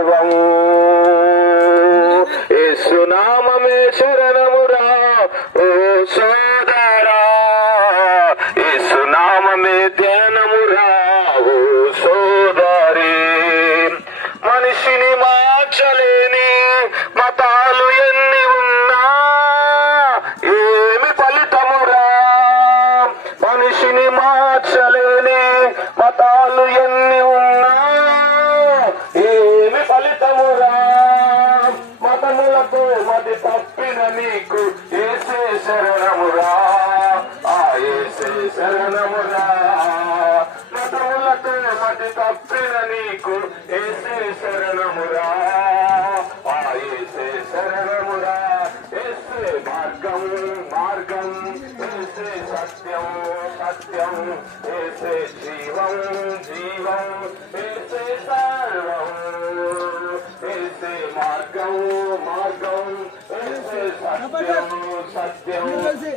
సర్వం. యేసునామమే శరణమురా ఓ సోదరా, యేసునామమే ధ్యానమురా ఓ సోదరి. మనిషిని మార్చలేని మతాలు ఎన్ని ఉన్నా ఏమి ఫలితమురా, మనిషిని మార్చలేని మతాలు ఎన్ని ఉన్నా ఏమి ఫలితమురా. మతములతో మతి తప్పిన నీకు యేసే శరణమురా, ఆ యేసే శరణమురా. మతములతో మతి తప్పిన నీకు యేసే శరణమురా, ఆ యేసే శరణమురా. యేసే మార్గం మార్గం, యేసే సత్యం సత్యం, యేసే జీవం జీవం, యేసే సర్వం. యేసే మార్గం మార్గం, యేసే సత్యం సత్యం,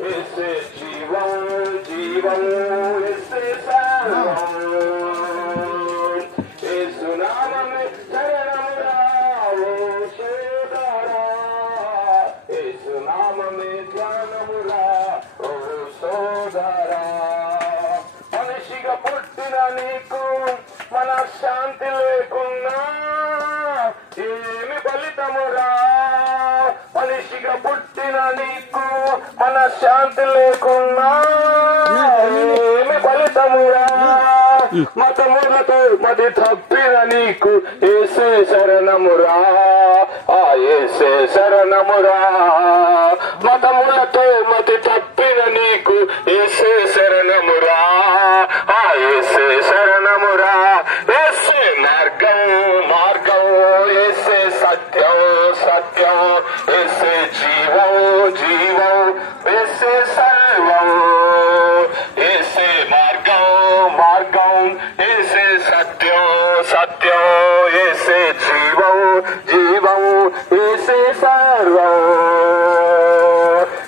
యేసే జీవం జీవం, యేసే సర్వం. యేసునామమే శరణమురా ఓ సోదరా, యేసునామమే ధ్యానమురా ఓ సోదరా. మనిషిగా పుట్టిన నీకు మనశ్శాంతి లేకున్నా ఏమి ఫలితమురా, మనిషిగా పుట్టిన నీకు మనశ్శాంతి లేకున్నా ఏమి ఫలితమురా. మతములతో మతి తప్పిన నీకు యేసే శరణమురా, ఆ యేసే శరణమురా. మతములతో మతి తప్పిన నీకు యేసే శరణమురా, ఆ యేసే శరణమురా. యేసే మార్గం మార్గం, యేసే సత్యం సత్యం, యేసే జీవం జీవం, యేసే సర్వం. యేసే మార్గం మార్గం, యేసే సత్యం సత్యం, యేసే జీవం జీవం, యేసే సర్వం.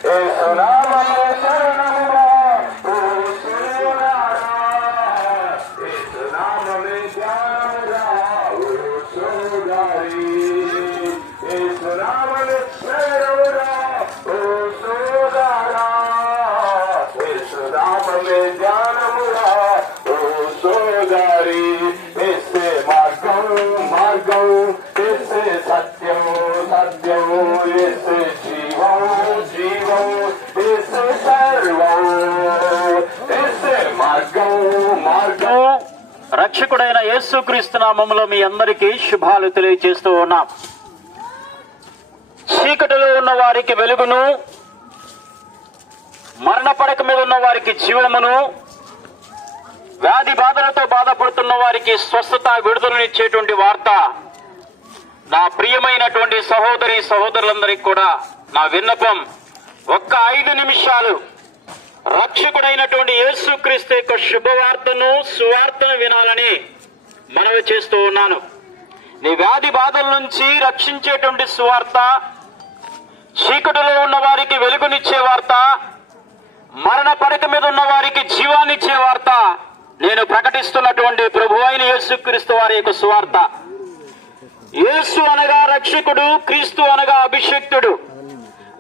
యేసునామమే శరణమురా ఓ సోదరా, యేసునామమే ధ్యానమురా ఓ సోదరి. యేసునామమే శరణమురా ఓ సోదరా, యేసునామమే ధ్యానమురా ఓ సోదరి. యేసే మార్గం మార్గం, యేసే సత్యం సత్యం, యేసే జీవం జీవం, యేసే సర్వం. యేసే మార్గం మార్గం. రక్షకుడైన యేసుక్రీస్తు నామములో మీ అందరికీ శుభాలు తెలియజేస్తూ ఉన్నాం. చీకటిలో ఉన్న వారికి వెలుగును, మరణ పడక మీద ఉన్న వారికి జీవమును, వ్యాధి బాధలతో బాధపడుతున్న వారికి స్వస్థత విడుదలనిచ్చేటువంటి వార్త నా ప్రియమైనటువంటి సహోదరి సహోదరులందరికీ కూడా నా విన్నపం, ఒక్క 5 నిమిషాలు రక్షకుడైనటువంటి యేసుక్రీస్తు యొక్క శుభవార్తను సువార్తను వినాలని మనవి చేస్తూ ఉన్నాను. నీ వ్యాధి బాధల నుంచి రక్షించేటువంటి సువార్త, చీకటిలో ఉన్న వారికి వెలుగునిచ్చే వార్త, మరణ పడక మీద ఉన్న వారికి జీవాన్నిచ్చే వార్త నేను ప్రకటిస్తున్నటువంటి ప్రభు అయిన యేసుక్రీస్తు వారి యొక్క సువార్త. యేసు అనగా రక్షకుడు, క్రీస్తు అనగా అభిషిక్తుడు.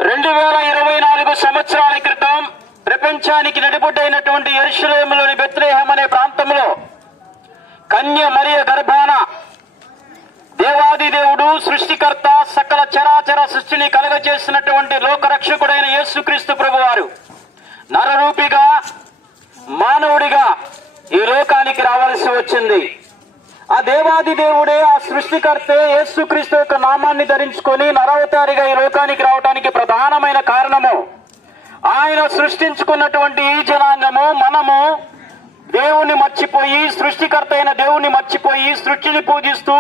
2024 సంవత్సరాల క్రితం ప్రపంచానికి నడిబొడ్డైనటువంటి యెరూషలేములోని బెత్లెహేము అనే ప్రాంతంలో కన్య మరియ గర్భాన దేవాది దేవుడు సృష్టికర్త, సకల చరాచర సృష్టిని కలగజేసినటువంటి లోకరక్షకుడైన యేసుక్రీస్తు ప్రభువారు నరరూపిగా మానవుడిగా ఈ లోకానికి రావాల్సి వచ్చింది. ఆ దేవాది దేవుడే, ఆ సృష్టికర్తే యేసుక్రీస్తు యొక్క నామాన్ని ధరించుకొని నరవతారిగా ఈ లోకానికి రావడానికి ప్రధానమైన కారణము, ఆయన సృష్టించుకున్నటువంటి ఈ జనాంగము మనము దేవుణ్ణి మర్చిపోయి, సృష్టికర్త అయిన దేవుణ్ణి మర్చిపోయి సృష్టిని పూజిస్తూ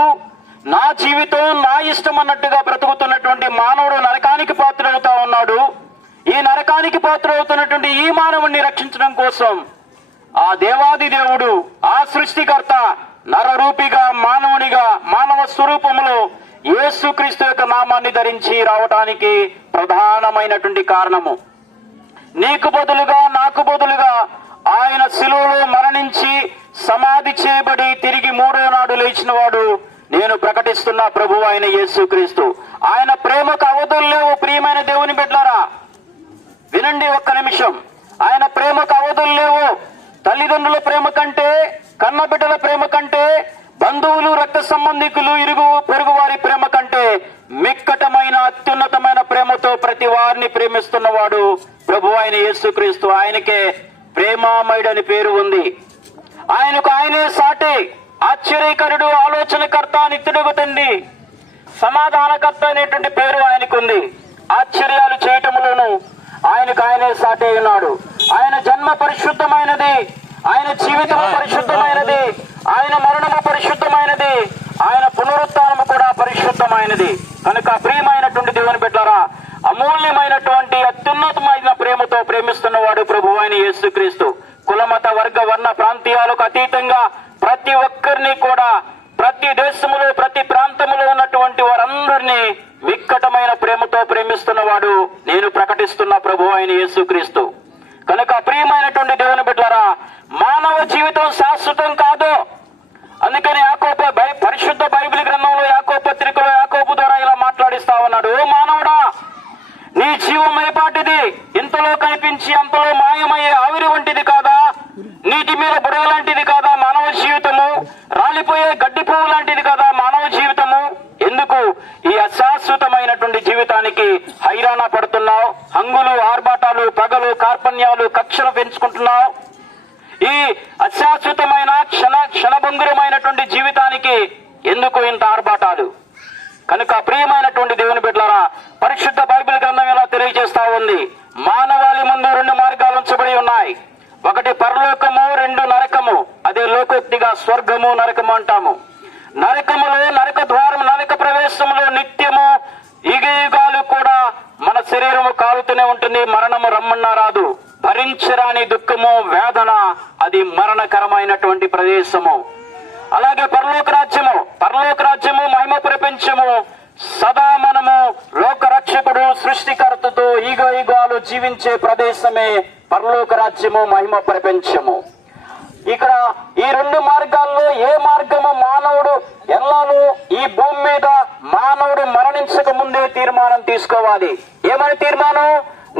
నా జీవితం నా ఇష్టం అన్నట్టుగా బ్రతుకుతున్నటువంటి మానవుడు నరకానికి పాత్రవుతా ఉన్నాడు. ఈ నరకానికి పాత్రవుతున్నటువంటి ఈ మానవుణ్ణి రక్షించడం కోసం ఆ దేవాది దేవుడు, ఆ సృష్టికర్త నరరూపిగా మానవునిగా మానవ స్వరూపములో యేసుక్రీస్తు యొక్క నామాన్ని ధరించి రావటానికి ప్రధానమైనటువంటి కారణము. నీకు బదులుగా నాకు బదులుగా ఆయన శిలువలో మరణించి సమాధి చేయబడి తిరిగి 3వ నాడు లేచిన వాడు నేను ప్రకటిస్తున్న ప్రభు అయిన యేసుక్రీస్తు. ఆయన ప్రేమకు అవధులు లేవు. ప్రియమైన దేవుని బిడ్డలారా, వినండి ఒక్క నిమిషం. ఆయన ప్రేమకు అవధులు లేవు. తల్లిదండ్రుల ప్రేమ కంటే, కన్న బిడ్డల ప్రేమ కంటే, బంధువులు, రక్త సంబంధికులు, ఇరుగు పొరుగు వారి ప్రేమ కంటే మిక్కటమైన అత్యున్నతమైన ప్రేమతో ప్రతి వారిని ప్రేమిస్తున్నవాడు ప్రభు అయిన యేసుక్రీస్తు. ఆయనకే ప్రేమామయుడని పేరు ఉంది. ఆయనకు ఆయనే సాటి. ఆశ్చర్యకరుడు, ఆలోచనకర్త, నిత్యుడుగు తండ్రి, సమాధానకర్త అనేటువంటి పేరు ఆయనకుంది. ఆశ్చర్యాలు చేయటంలోనూ ఆయనకు ఆయనే సాటి ఉన్నాడు. ఆయన జన్మ పరిశుద్ధమైనది, ఆయన జీవితం పరిశుద్ధమైనది, ఆయన మరణము పరిశుద్ధమైనది, ఆయన పునరుత్థానము కూడా పరిశుద్ధమైనది. కనుక ప్రియమైనటువంటి దేవుని బిడ్డలారా, అమూల్యమైనటువంటి అత్యున్నతమైన ప్రేమతో ప్రేమిస్తున్నవాడు ప్రభు అయిన యేసుక్రీస్తు. కులమత వర్గ వర్ణ ప్రాంతీయాలకు అతీతంగా ప్రతి ఒక్కరిని కూడా, ప్రతి దేశములో, ప్రతి ప్రాంతములో ఉన్నటువంటి వారందరినీ విక్కటమైన ప్రేమతో ప్రేమిస్తున్నవాడు నేను ప్రకటిస్తున్న ప్రభు అయిన యేసుక్రీస్తు. కనుక ప్రియమైనటువంటి దేవుని బిడ్డలారా, మానవ జీవితం శాశ్వతం కాదు. అందుకని యాకోబు పరిశుద్ధ బైబిల్ గ్రంథంలో యాకోబు పత్రికలో యాకోబు ద్వారా ఇలా మాట్లాడిస్తా ఉన్నాడు. ఓ మానవుడా, నీ జీవం ఏపాటిది? ఇంతలో కనిపించి అంతలో మాయమయ్యే ఆవిరి వంటిది కాదా? నీటి మీద బుడగ లాంటిది కాదా మానవ జీవితము? రాలిపోయే గడ్డి పువ్వు లాంటిది కాదా మానవ జీవితము? ఎందుకు ఈ అశాశ్వతమైనటువంటి జీవితానికి హైరాణ పడుతున్నావు? హంగులు, ఆర్భాటాలు, పగలు, కార్పణ్యాలు, కక్షలు పెంచుకుంటున్నావు. ఈ అశాశ్వతమైన క్షణభంగురమైనటువంటి జీవితానికి ఎందుకు ఇంత ఆర్భాటాలు? కనుక ప్రియమైనటువంటి దేవుని బిడ్డలారా, పరిశుద్ధ బైబిల్ గ్రంథం ఎలా తెలియజేస్తా ఉంది? మానవాళి ముందు రెండు మార్గాలు ఉంచబడి ఉన్నాయి. ఒకటి పరలోకము, రెండు నరకము. అదే లోకోక్తిగా స్వర్గము, నరకము అంటాము. నరకములో, నరక ద్వారం, నరక ప్రవేశములో నిత్యము యుగయుగాలు కూడా మన శరీరము కాలుతూనే ఉంటుంది. మరణము రమ్మన్నా రాదు. భరించరాని దుఃఖము, వేదన, అది మరణకరమైనటువంటి ప్రదేశము. అలాగే పరలోక రాజ్యము మహిమ ప్రపంచము. సదా మనము లోక రక్షకుడు సృష్టికర్తతో యుగయుగాలు జీవించే ప్రదేశమే పరలోక రాజ్యము, మహిమ ప్రపంచము. ఇక్కడ ఈ రెండు మార్గాల్లో ఏ మార్గము మానవుడు ఎల్లాలో ఈ భూమి మీద మానవుడు మరణించక ముందే తీర్మానం తీసుకోవాలి. ఏమని తీర్మానం?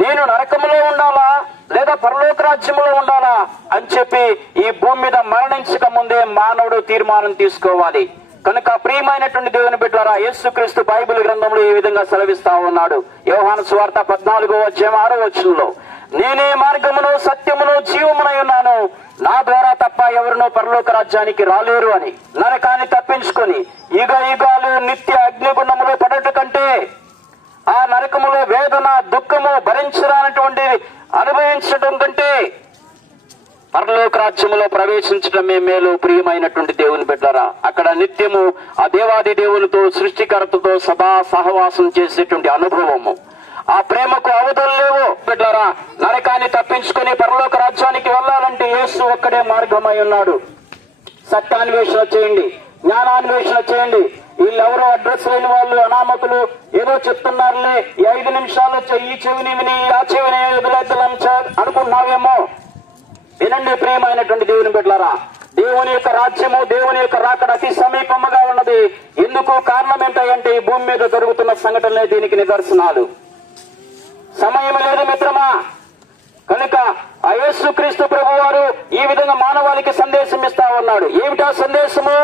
నేను నరకములో ఉండాలా లేదా పరలోక రాజ్యములో ఉండాలా అని చెప్పి ఈ భూమి మీద మరణించక ముందే మానవుడు తీర్మానం తీసుకోవాలి. కనుక ప్రియమైనటువంటి దేవుని బిడ్డలారా, యేసుక్రీస్తు బైబిల్ గ్రంథంలో ఈ విధంగా సెలవిస్తా ఉన్నాడు. యోహాను సువార్త 14:6 నేనే మార్గమును, సత్యమును, జీవమునై ఉన్నాను. నా ద్వారా తప్ప ఎవరునూ పరలోక రాజ్యానికి రాలేరు అని. నరకాన్ని తప్పించుకొని యుగ యుగాలు నిత్య అగ్నిగుండములో పడట కంటే, ఆ నరకములో వేదన, దుఃఖము భరించరానటువంటి అనుభవించడం కంటే పరలోక రాజ్యములో ప్రవేశించడమే మేలు. ప్రియమైనటువంటి దేవుని బిడ్డలారా, అక్కడ నిత్యము ఆ దేవాది దేవునితో, సృష్టికర్తతో సదా సహవాసం చేసేటువంటి అనుభవము, ఆ ప్రేమకు అవధులు లేవు. బిడ్డలారా, నరకాన్ని తప్పించుకొని పరలోక రాజ్యానికి వెళ్ళాలంటే యేసు ఒక్కడే మార్గమై ఉన్నాడు. సత్యాన్వేషణ చేయండి, జ్ఞానాన్వేషణ చేయండి. వీళ్ళెవరో అడ్రస్ లేని వాళ్ళు, అనామకులు, ఏదో చెప్తున్నారులే, ఈ 5 నిమిషాలు ఈ చెవిని విని ఆ చెవిని అనుకుంటున్నావేమో. వినండి ప్రియమైనటువంటి దేవుని బిడ్డలారా, దేవుని యొక్క రాజ్యము, దేవుని యొక్క రాకడ అతి సమీపముగా ఉన్నది. ఎందుకు? కారణం ఏంటంటే ఈ భూమి మీద జరుగుతున్న సంఘటనలే దీనికి నిదర్శనాలు. సమయం లేదు మిత్రమా. కనుక ఆ యేసుక్రీస్తు ప్రభువారు ఈ విధంగా మానవాళికి సందేశం ఇస్తా ఉన్నాడు. ఏమిటా సందేశము?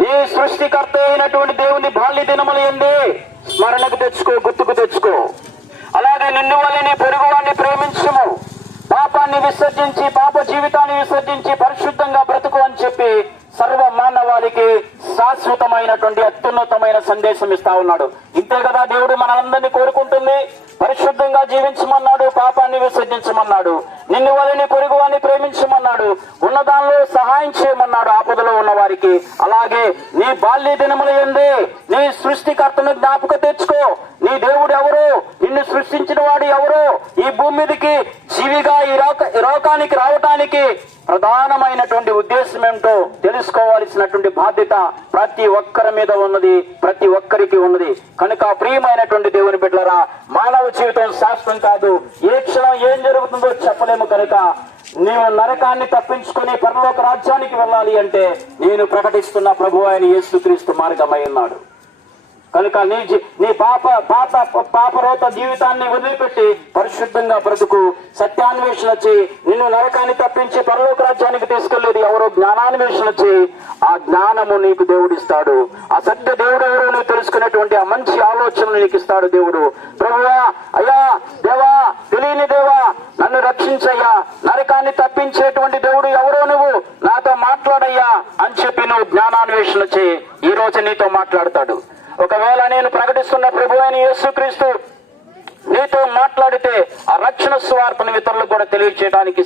నీ సృష్టికర్త అయినటువంటి దేవుని బాల్య దినములు ఏంది స్మరణకు తెచ్చుకో, గుర్తుకు తెచ్చుకో. అలాగే నిన్ను వల్ల నీ పొరుగు వాడిని ప్రేమించము, పాపాన్ని విసర్జించి, పాప జీవితాన్ని విసర్జించి పరిశుద్ధంగా బ్రతుకు అని చెప్పి సర్వ మానవాళికి శాశ్వతమైనటువంటి అత్యున్నతమైన సందేశం ఇస్తా ఉన్నాడు. ఇంతే కదా దేవుడు మనందరినీ కోరుకుంటుంది. పరిశుద్ధంగా జీవించమన్నాడు, పాపాన్ని విసర్జించమన్నాడు, నిన్ను వల్ల నీ పొరుగు వారిని ప్రేమించమన్నాడు, ఉన్నదానిలో సహాయం చేయమన్నాడు ఆపదలో ఉన్న వారికి. అలాగే నీ బాల్య దినములు ఏంది నీ సృష్టికర్తను జ్ఞాపక తెచ్చుకో. నీ దేవుడు ఎవరు? నిన్ను సృష్టించిన వాడు ఎవరు? ఈ భూమి మీదకి జీవిగా ఈ లోకానికి రావటానికి ప్రధానమైనటువంటి ఉద్దేశం ఏమిటో తెలుసుకోవాల్సినటువంటి బాధ్యత ప్రతి ఒక్కరి మీద ఉన్నది, ప్రతి ఒక్కరికి ఉన్నది. కనుక ప్రియమైనటువంటి దేవుని బిడ్డలారా, మానవ జీవితం శాశ్వతం కాదు. ఏ క్షణం ఏం జరుగుతుందో చెప్పలేము. కనుక నీవు నరకాన్ని తప్పించుకొని పరలోక రాజ్యానికి వెళ్ళాలి అంటే నేను ప్రకటిస్తున్న ప్రభు అయిన యేసుక్రీస్తు మార్గమై ఉన్నాడు. కనుక నీ పాపరోత జీవితాన్ని వదిలిపెట్టి పరిశుద్ధంగా బ్రతుకు. సత్యాన్వేషణ చేయి. నిన్ను నరకాన్ని తప్పించి పరలోక రాజ్యానికి తీసుకెళ్లేది ఎవరో జ్ఞానాన్వేషణ చేయి. ఆ జ్ఞానము నీకు దేవుడిస్తాడు. ఆ సత్య దేవుడు ఎవరో నువ్వు తెలుసుకునేటువంటి ఆ మంచి ఆలోచనలు నీకు ఇస్తాడు దేవుడు. ప్రభువా, అయ్యా, దేవా, తెలియని దేవా, నన్ను రక్షించయ్యా, నరకాన్ని తప్పించేటువంటి దేవుడు ఎవరో నువ్వు నాతో మాట్లాడయ్యా అని చెప్పి నువ్వు జ్ఞానాన్వేషణ చేయి. ఈ రోజు నీతో మాట్లాడతాడు. ఒకవేళ నేను ప్రకటిస్తున్న ప్రభు అయిన యేసుక్రీస్తు నీతో మాట్లాడితే ఆ రక్షణ సువార్తను ఇతరులకు కూడా తెలియచేయడానికి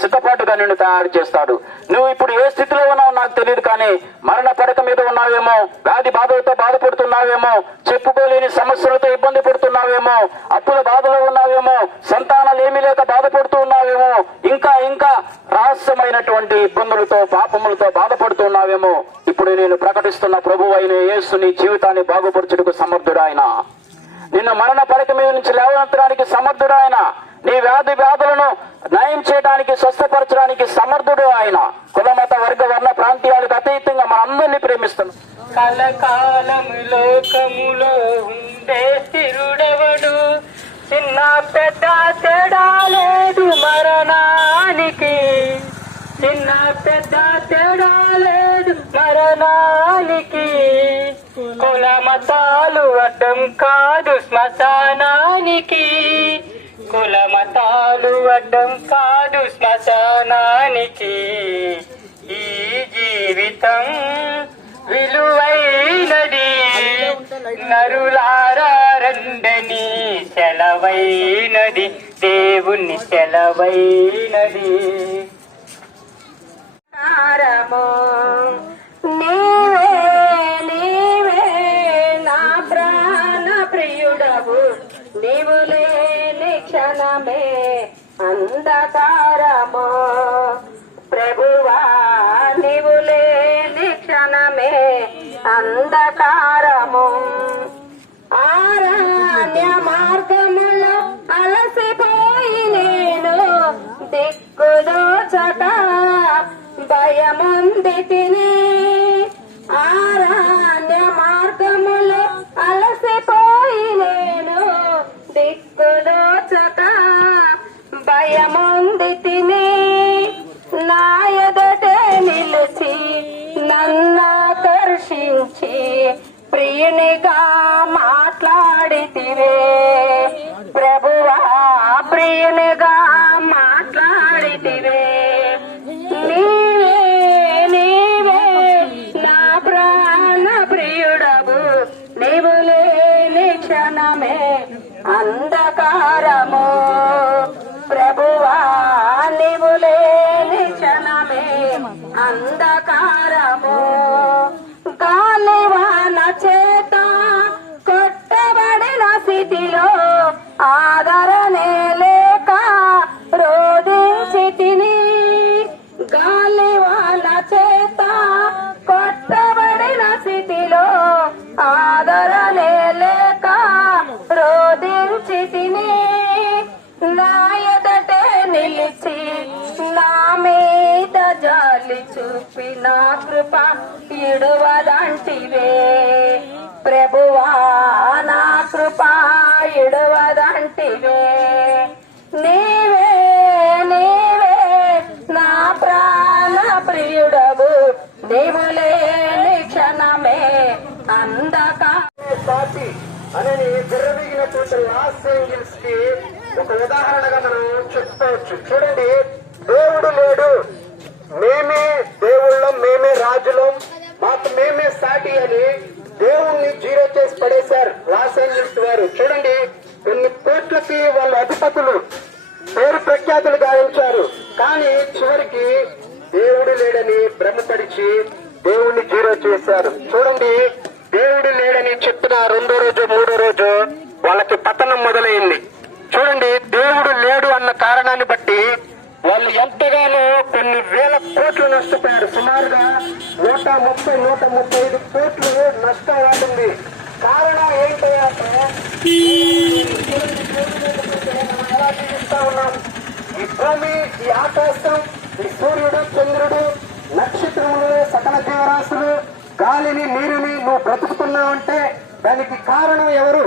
సిద్ధపాటుగా నిన్ను తయారు చేస్తాడు. నువ్వు ఇప్పుడు ఏ స్థితిలో ఉన్నావో నాకు తెలియదు, కానీ మరణ పడక మీద ఉన్నావేమో, వ్యాధి బాధలతో బాధపడుతున్నావేమో, చెప్పుకోలేని సమస్యలతో ఇబ్బంది పడుతున్నావేమో, అప్పుల బాధలో ఉన్నావేమో, సంతానాలు ఏమీ లేక బాధపడుతూ ఉన్నావేమో, ఇంకా రహస్యమైనటువంటి ఇబ్బందులతో పాపములతో బాధపడుతున్నావేమో, ఇప్పుడు నేను ప్రకటిస్తున్న ప్రభు అయిన యేసు నీ జీవితాన్ని బాగుపరచుటకు సమర్థుడు. ఆయన నిన్ను మరణ పడక మీద నుంచి లేవనెత్తడానికి సమర్థుడు. ఆయన నీ వ్యాధులను నయం చేయడానికి, స్వస్థపరచడానికి సమర్థుడు. ఆయన కుల మత వర్గ వర్ణ ప్రాంతీయాలకు అతీతంగా మనందరినీ ప్రేమిస్తున్నాం. కలకాలము లోకములో ఉండే స్థిరుడెవడు, చిన్న పెద్ద తేడా లేదు మరణానికి, చిన్న పెద్ద తేడా లేదు మరణానికి. కుల మతాలు అడ్డం కాదు శ్మశానానికి, కుల మతాలు అడ్డం కాదు శ్మశానానికి. ఈ జీవితం విలువైనది, నరులారా రండని సెలవైనది, దేవుని సెలవైనది. నీవే నీవే నా ప్రాణ ప్రియుడవు, నీవు లేని క్షణమే అంధకారము. ప్రభువా, నీవు లేని క్షణమే అంధకారము. ఆరణ్య మార్గములో అలసిపోయి నేను దిక్కుదోచక భయముంది తిని, ఆరణ్య మార్గములో అలసిపోయి నేను దిక్కుదోచక భయముంది తిని. నా ఎదుటే నిలిచి నన్నాకర్షించి ప్రియునిగా మాట్లాడితివే. ప్రభువా, ప్రియునిగా మాట్లాడితివే. నీవే నీవే నా ప్రాణ ప్రియుడవు, నీవు లేని క్షణమే అంధకారము. ప్రభువా, నీవు లేని క్షణమే అంధకారము. గాలివాన చేత కొట్టబడిన స్థితిలో ఆదరణే లేక రోధించి తిని, గాలివాన చేత కొట్టబడిన స్థితిలో ఆదరణే లేక రోధించి తిని. నా ఎదుటే నిలిచి నా మీద జాలి చూపి నా కృప ఇడువదంటివే. ప్రభువా, నా కృప ఇడువదంటివే. నీవే నీవే నా ప్రాణ ప్రియుడవు, నీవు లేని క్షణమే అంధకారము. అని విర్రవీగినటువంటి లాస్ ఏంజల్స్ కి ఒక ఉదాహరణగా మనం చెప్పుకోవచ్చు. చూడండి, దేవుడు లేడు, మేమే దేవుళ్ళం, మేమే రాజులం, మాకు మేమే సాటి అని దేవుణ్ణి జీరో చేసి పడేశారు లాస్ ఏంజల్స్ వారు. చూడండి, కొన్ని కోట్లకి వాళ్ళ అధిపతులు పేరు ప్రఖ్యాతులు గావించారు, కానీ చివరికి దేవుడు లేడని భ్రమపరిచి దేవుణ్ణి జీరో చేశారు. చూడండి, దేవుడు లేడని చెప్పిన రెండో రోజు మూడో రోజు వాళ్ళకి పతనం మొదలైంది. చూడండి, దేవుడు లేడు అన్న కారణాన్ని బట్టి వాళ్ళు ఎంతగానో కొన్ని వేల కోట్లు నష్టపోయారు. సుమారుగా 135 కోట్లు నష్టం వాటింది. కారణం ఏంటంటే మనం ఎలా జీవిస్తా ఉన్నాం, ఈ భూమి, ఈ ఆకాశం, ఈ సూర్యుడు, చంద్రుడు, నక్షత్రములు, సకల జీవరాశులు, గాలిని, నీరుని నువ్వు బ్రతుకుతున్నావంటే దానికి కారణం ఎవరు?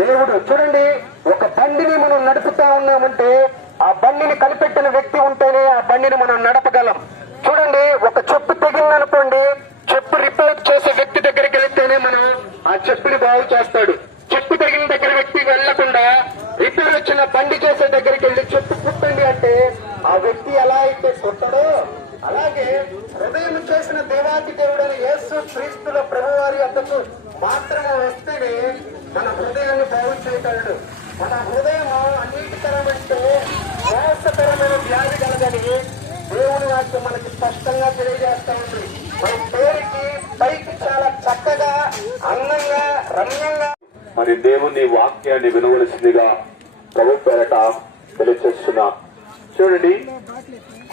దేవుడు. చూడండి, ఒక బండిని మనం నడుపుతా ఉన్నామంటే ఆ బండిని కనిపెట్టిన వ్యక్తి ఉంటేనే ఆ బండిని మనం నడపగలం. చూడండి, ఒక చెప్పు తెగిందనుకోండి, చెప్పు రిపేర్ చేసే వ్యక్తి దగ్గరికి వెళ్తేనే మనం ఆ చెప్పుని బాగు చేస్తాడు. చెప్పు తగిన దగ్గర వ్యక్తి వెళ్లకుండా రిపేర్ వచ్చిన బండి చేసే దగ్గరికి వెళ్ళి చెప్పు కుట్టండి అంటే ఆ వ్యక్తి ఎలా అయితే కుట్టడో, అలాగే హృదయం చేసిన దేవాతి దేవుడైన యేసు క్రీస్తుల ప్రభువారి వద్దకు మాత్రమే వస్తేనే మన హృదయాన్ని బాగు చేయగలడు. మన హృదయం అన్నిటికరమంటే మోసకరమైన వ్యాధి కలగని దేవుని వాక్యం మనకి స్పష్టంగా తెలియజేస్తా ఉంది. మన పేరుకి పైకి చాలా చక్కగా, అందంగా, రమ్యంగా మరి దేవుని వాక్యాన్ని వినవలసిందిగా ప్రభు పేరట తెలియచేస్తున్నా. చూడండి,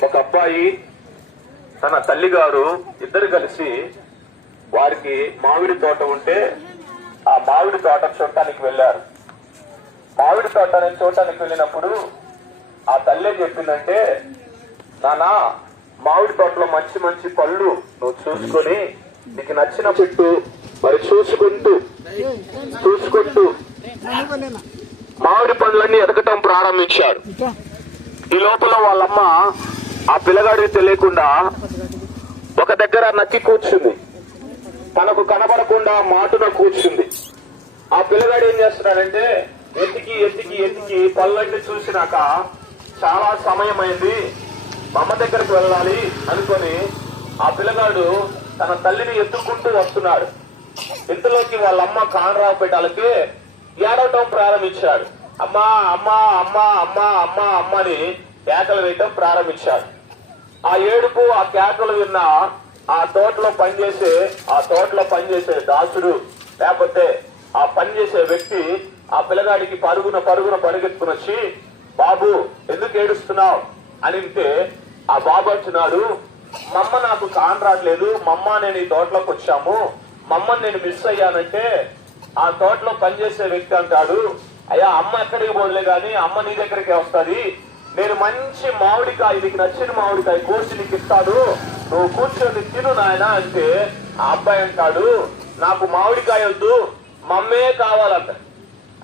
ఒక అబ్బాయి తన తల్లిగారు ఇద్దరు కలిసి వారికి మామిడి తోట ఉంటే ఆ మామిడి తోట చూడటానికి వెళ్లారు. మామిడి తోటని చూడటానికి వెళ్ళినప్పుడు ఆ తల్లి చెప్పిందంటే, నానా మామిడి తోటలో మంచి మంచి పళ్ళు నువ్వు చూసుకొని నీకు నచ్చిన చెట్టు మరి చూసుకుంటూ మామిడి పండ్లన్నీ ఎదగటం ప్రారంభించాడు. ఈ లోపల వాళ్ళమ్మ ఆ పిల్లగాడికి తెలియకుండా ఒక దగ్గర నక్కి కూర్చుంది. తనకు కనబడకుండా మాటున కూర్చుంది. ఆ పిల్లగాడు ఏం చేస్తున్నాడంటే ఎతికి ఎతికి ఎతికి పళ్ళన్నీ చూసినాక చాలా సమయం అయింది, మా అమ్మ దగ్గరకు వెళ్ళాలి అనుకొని ఆ పిల్లగాడు తన తల్లిని ఎత్తుకుంటూ వస్తున్నాడు. ఇంతలోకి వాళ్ళమ్మ కానరాపేటాలకి ఏడవటం ప్రారంభించాడు. అమ్మా అమ్మా అమ్మా అమ్మా అమ్మా అమ్మని కేకలు వేయటం ప్రారంభించాడు. ఆ ఏడుపు, ఆ కేకలు విన్న ఆ తోటలో పనిచేసే దాసుడు లేకపోతే ఆ పనిచేసే వ్యక్తి ఆ పిల్లగాడికి పరుగున పరిగెత్తుకుని వచ్చి, బాబు ఎందుకు ఏడుస్తున్నావు అని అంటే ఆ బాబు అంటున్నాడు, మమ్మ నాకు కానరాట్లేదు, మమ్మ నేను ఈ తోటలోకి వచ్చాము, మమ్మల్ని నేను మిస్ అయ్యానంటే ఆ తోటలో పనిచేసే వ్యక్తి అంటాడు, అయ్యా అమ్మ ఎక్కడికి పోలే గాని అమ్మ నీ దగ్గరికి వస్తుంది, నేను మంచి మామిడికాయ నీకు నచ్చిన మామిడికాయ కోసి నీకు ఇస్తాను, నువ్వు కూర్చొని తిను నాయన అంటే ఆ అబ్బాయి అంటాడు, నాకు మామిడికాయ వద్దు, మమ్మే కావాలంట.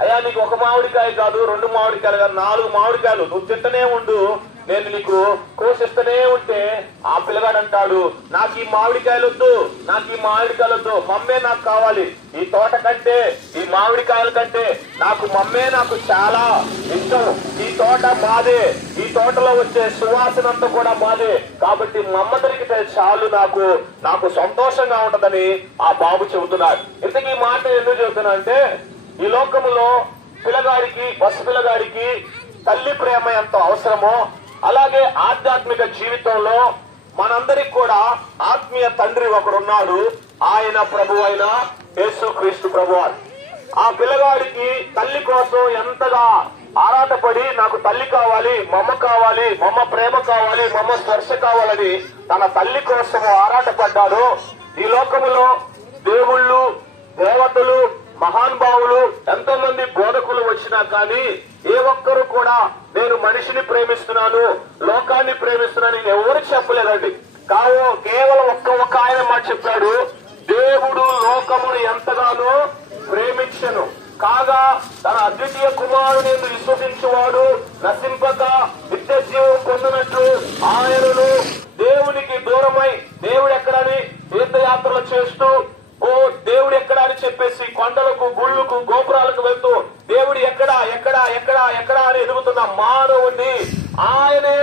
అయ్యా నీకు ఒక మామిడికాయ కాదు, 2 మామిడికాయలు కాదు, 4 మామిడికాయలు నువ్వు తింటనే ఉండు, నేను నీకు కోసిస్తూనే ఉంటే ఆ పిల్లగాడు అంటాడు, నాకు ఈ మామిడికాయలు వద్దు, మమ్మే నాకు కావాలి, ఈ తోట కంటే ఈ మామిడికాయల కంటే మమ్మే నాకు చాలా ఇష్టం, ఈ తోట మాదే, ఈ తోటలో వచ్చే సువాసన అంతా కూడా మాదే, కాబట్టి మమ్మ దొరికితే చాలు, నాకు సంతోషంగా ఉంటదని ఆ బాబు చెబుతున్నాడు. ఇంతకీ ఈ మాట ఎందుకు చెబుతున్నా అంటే, ఈ లోకంలో పసిపిల్లగాడికి తల్లి ప్రేమ ఎంత అవసరమో అలాగే ఆధ్యాత్మిక జీవితంలో మనందరికి కూడా ఆత్మీయ తండ్రి ఒకడున్నాడు. ఆయన ప్రభు అయిన యేసుక్రీస్తు ప్రభువారు. ఆ పిల్లగాడికి తల్లి కోసం ఎంతగా ఆరాటపడి నాకు తల్లి కావాలి, మమ్మ ప్రేమ కావాలి, మమ్మ స్పర్శ కావాలని తన తల్లి కోసం ఆరాటపడ్డాడు. ఈ లోకములో దేవుళ్ళు, దేవతలు, మహానుభావులు, ఎంతో మంది బోధకులు వచ్చినా కానీ ఏ ఒక్కరు కూడా నేను మనిషిని ప్రేమిస్తున్నాను, లోకాన్ని ప్రేమిస్తున్నాను ఎవరు చెప్పలేదండి. కేవలం ఒక్క ఆయన మాట చెప్పాడు, దేవుడు లోకమును ఎంతగానో ప్రేమించెను కాగా తన అద్వితీయ కుమారుని విశ్వసించువాడు నశింపక నిత్య జీవం పొందినట్లు ఆయనను దేవునికి దూరమై దేవుడు ఎక్కడని తీర్థయాత్రలు చేస్తూ దేవుడు ఎక్కడా అని చెప్పేసి కొండలకు, గుళ్ళకు, గోపురాలకు వెళ్తూ దేవుడు ఎక్కడా అని ఎదుగుతున్న మానవుణ్ణి ఆయనే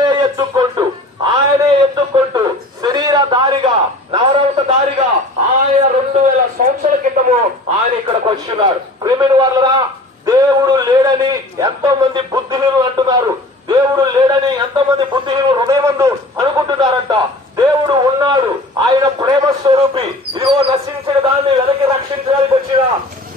ఎత్తుకుంటూ శరీరధారిగా, నవరవత దారిగా ఆయన 2000 సంవత్సరాల క్రితము ఆయన ఇక్కడికి వచ్చినాడు. ప్రేమైన వాళ్ళరా, దేవుడు లేడని ఎంతో మంది బుద్ధిహీనులు అంటున్నారు. దేవుడు లేడని ఎంతో మంది బుద్ధిహీనులు హృదయమందు అనుకుంటున్నారంట. దేవుడు ఉన్నాడు, ఆయన ప్రేమ స్వరూపి. ఇదిగో నశించిన దాన్ని వెనక్కి రక్షించడానికి వచ్చిన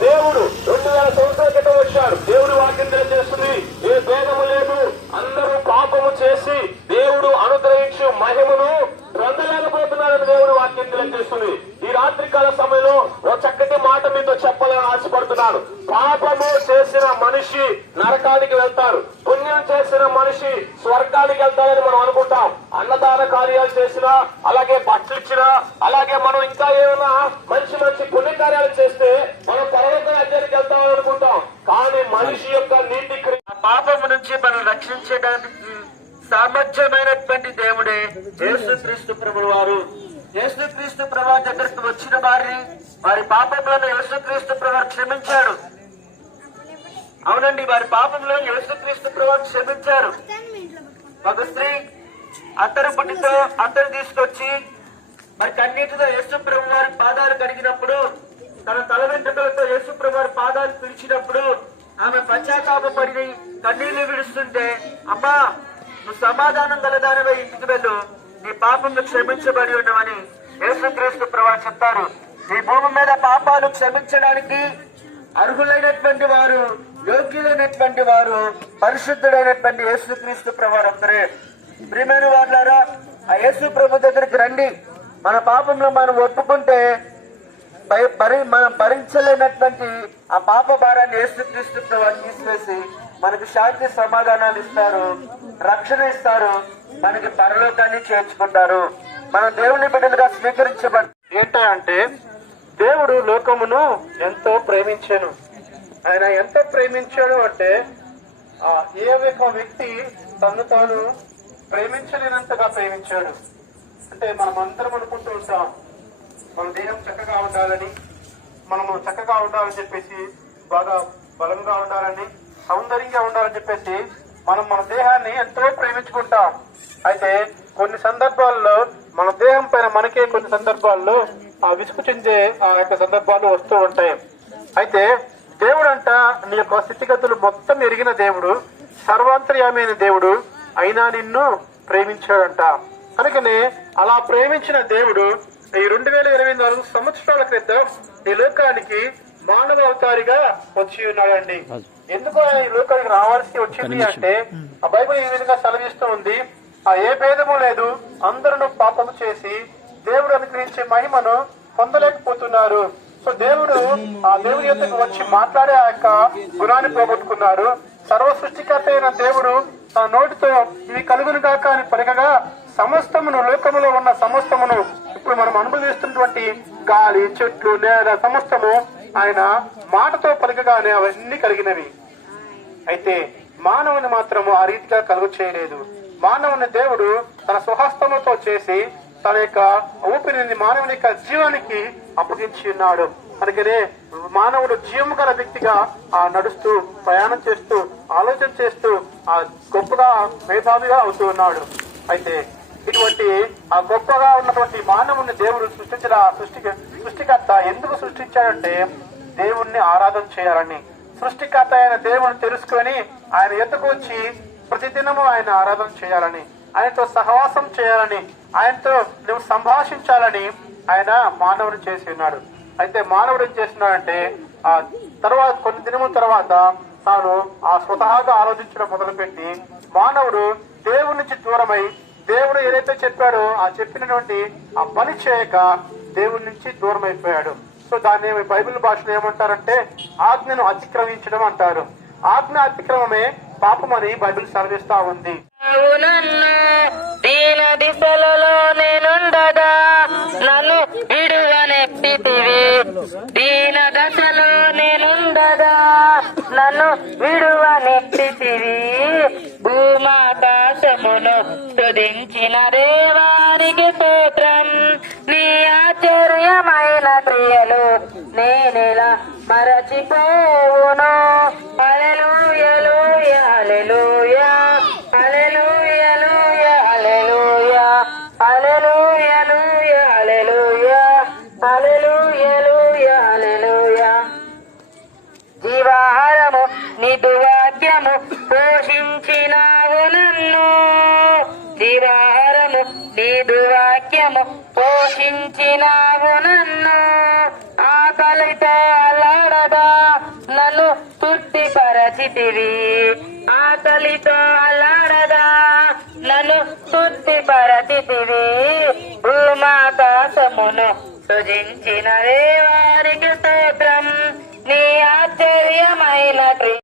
దేవుడు 2000 సంవత్సరాల క్రితం వచ్చాడు. దేవుడు వాక్యం తెలియజేస్తుంది, ఏ భేదము లేదు, అందరూ పాపము చేసి దేవుడు అనుగ్రహించు మహిమను పొందలేకపోతున్నారని దేవుడు వాక్యం తెలియజేస్తుంది. ఈ రాత్రికాల సమయంలో ఒక చక్కటి మాట మీతో చెప్పాలని ఆశపడుతున్నాను. పాపము చేసిన మనిషి నరకానికి వెళ్తారు, పుణ్యం చేసిన మనిషి స్వర్గానికి వెళ్తాడని మనం అనుకుంటాం. అన్నదాన కార్యాలు చేసినా, అలాగే బట్టలు ఇచ్చినా, అలాగే మనం ఇంకా ఏమైనా మంచి మంచి పుణ్య కార్యాలు చేస్తే మనం పరలోక రాజ్యానికి వెళ్తామని అనుకుంటాం. కానీ మనిషి యొక్క నీతి పాపము నుంచి మనం రక్షించడానికి సామర్థ్యమైనటువంటి దేవుడే యేసుక్రీస్తు ప్రభువు వారు. యేసుక్రీస్తు ప్రభు దగ్గరికి వచ్చిన వారి పాపములను యేసుక్రీస్తు ప్రభు క్షమించాడు. అవునండి, వారి పాపంలో యేసుక్రీస్తు ప్రభు క్షమించారు. ఒక స్త్రీ అత్తరు బుడ్డితో అత్తరు తీసుకొచ్చి మరి కన్నీటితో యేసు ప్రభు వారి పాదాలు కడిగినప్పుడు, తన తల వెంట్రుకలతో యేసు ప్రభు వారి పాదాలు పిలిచినప్పుడు ఆమె పశ్చాత్తాపడి కన్నీళ్లు విడుస్తుంటే, అమ్మా నువ్వు సమాధానం గలదానివై ఇంటికి వెళ్ళు, నీ పాపంలో క్షమించబడి ఉండమని యేసుక్రీస్తు ప్రభు చెప్తారు. ఈ భూమి మీద పాపాలు క్షమించడానికి అర్హులైనటువంటి వారు, యోగ్యులైనటువంటి వారు, పరిశుద్ధుడైనటువంటి యేసుక్రీస్తు ప్రభు ఒక్కరే. ప్రియమైన వాళ్ళారా, ఆ యేసు ప్రభు దగ్గరికి రండి. మన పాపంలో మనం ఒప్పుకుంటే మనం భరించలేనటువంటి ఆ పాప భారాన్ని యేసుక్రీస్తు ప్రభు తీసివేసి మనకు శాంతి సమాధానాలు ఇస్తారు, రక్షణ ఇస్తారు, మనకి పరలోకాన్ని చేర్చుకుంటారు. మనం దేవుని బిడ్డలుగా స్వీకరించబడి ఏంటంటే, దేవుడు లోకమును ఎంతో ప్రేమించాను. ఆయన ఎంత ప్రేమించాడు అంటే, ఏ ఒక వ్యక్తి తను తాను ప్రేమించలేనంతగా ప్రేమించాడు. అంటే మనం అందరం అనుకుంటూ ఉంటాం, మన దేహం చక్కగా ఉండాలని, మనము చక్కగా ఉండాలని చెప్పేసి, బాగా బలంగా ఉండాలని, సౌందర్యంగా ఉండాలని చెప్పేసి మనం మన దేహాన్ని ఎంతో ప్రేమించుకుంటాం. అయితే కొన్ని సందర్భాల్లో మన దేహం పైన మనకే కొన్ని సందర్భాల్లో విసుగు చెందే ఆ యొక్క సందర్భాలు వస్తూ ఉంటాయి. అయితే దేవుడు అంట నీ యొక్క స్థితిగతులు మొత్తం ఎరిగిన దేవుడు, సర్వాంతర్యామి అయిన దేవుడు, అయినా నిన్ను ప్రేమించాడంట. కనుకనే అలా ప్రేమించిన దేవుడు ఈ 2024 సంవత్సరాల క్రితం ఈ లోకానికి మానవ అవతారిగా వచ్చి ఉన్నాడండి. ఎందుకు ఆయన ఈ లోకానికి రావాల్సి వచ్చింది అంటే, ఆ బైబిల్ ఈ విధంగా సెలవిస్తూ ఉంది, ఏ భేదము లేదు, అందరూ పాపము చేసి దేవుడు అనుగ్రహించే మహిమను పొందలేకపోతున్నారు. సో దేవుడు ఆ దేవుని యొద్దకు వచ్చి మాట్లాడే ఆ యొక్క గుణాన్ని పోగొట్టుకున్నారు. సర్వ సృష్టికర్త అయిన దేవుడు తన నోటితో ఇవి కలుగును గాక అని పలకగా సమస్తమును, లోకములో ఉన్న సమస్తమును, ఇప్పుడు మనం అనుభవిస్తున్నటువంటి గాలి, చెట్లు, నేల సమస్తము ఆయన మాటతో పలకగానే అవన్నీ కలిగినవి. అయితే మానవుని మాత్రము ఆ రీతిగా కలుగు చేయలేదు. మానవుని దేవుడు తన స్వహస్తముతో చేసి తన యొక్క ఊపిరిని మానవుని యొక్క జీవానికి అప్పగించి ఉన్నాడు. అందుకనే మానవుడు జీవం గల వ్యక్తిగా నడుస్తూ, ప్రయాణం చేస్తూ, ఆలోచన చేస్తూ గొప్పగా మేధావిగా అవుతూ ఉన్నాడు. అయితే ఇటువంటి ఆ గొప్పగా ఉన్నటువంటి మానవుని దేవుడు సృష్టించిన సృష్టికర్త ఎందుకు సృష్టించాడంటే, దేవుణ్ణి ఆరాధన చేయాలని. సృష్టికర్త అయిన దేవుని తెలుసుకొని ఆయన ఎత్తుకు వచ్చి ప్రతిదినము ఆయన ఆరాధన చేయాలని, ఆయనతో సహవాసం చేయాలని, ఆయనతో నువ్వు సంభాషించాలని ఆయన మానవుని చేసి ఉన్నాడు. అయితే మానవుడు ఏం చేస్తున్నాడంటే, ఆ తర్వాత కొన్ని దినముల తర్వాత తాను స్వతహాగా ఆలోచించడం మొదలుపెట్టి మానవుడు దేవుడి నుంచి దూరమై, దేవుడు ఏదైతే చెప్పాడో చెప్పినటువంటి పని చేయక దేవుడి నుంచి దూరం అయిపోయాడు. సో దాన్ని బైబిల్ భాషలో ఏమంటారంటే ఆజ్ఞను అతిక్రమించడం అంటారు. ఆజ్ఞ అతిక్రమమే పాపమని బైబిల్ సెలవిస్తా ఉంది. దీన దిశలలో నేనుండగా నన్ను విడువనెత్తితివి, దీన దశలో నేనుండగా నన్ను విడువనెత్తితివి. భూమాకాశమును స్తుతించిన దేవానికి స్తోత్రం, నీ ఆశ్చర్యమైన క్రియలు నేనెలా మరచిపోవును. హల్లెలూయా హల్లెలూయా హల్లెలూయా హల్లెలూయా హల్లెలూయా హల్లెలూయా హల్లెలూయా హల్లెలూయా. జీవాహారము నిదు వాక్యము పోషించినావు నన్ను, జీవాహారము నిదు వాక్యము పోషించినావు నన్ను. ఆకలితో అల్లాడగా నన్ను తృప్తిపరచితివి, ఆకలితో అల్లాడగా నన్ను తృప్తిపరచితివి. భూమాకాశమును సృజించిన దేవానికి స్తోత్రం, నీ ఆశ్చర్యమైన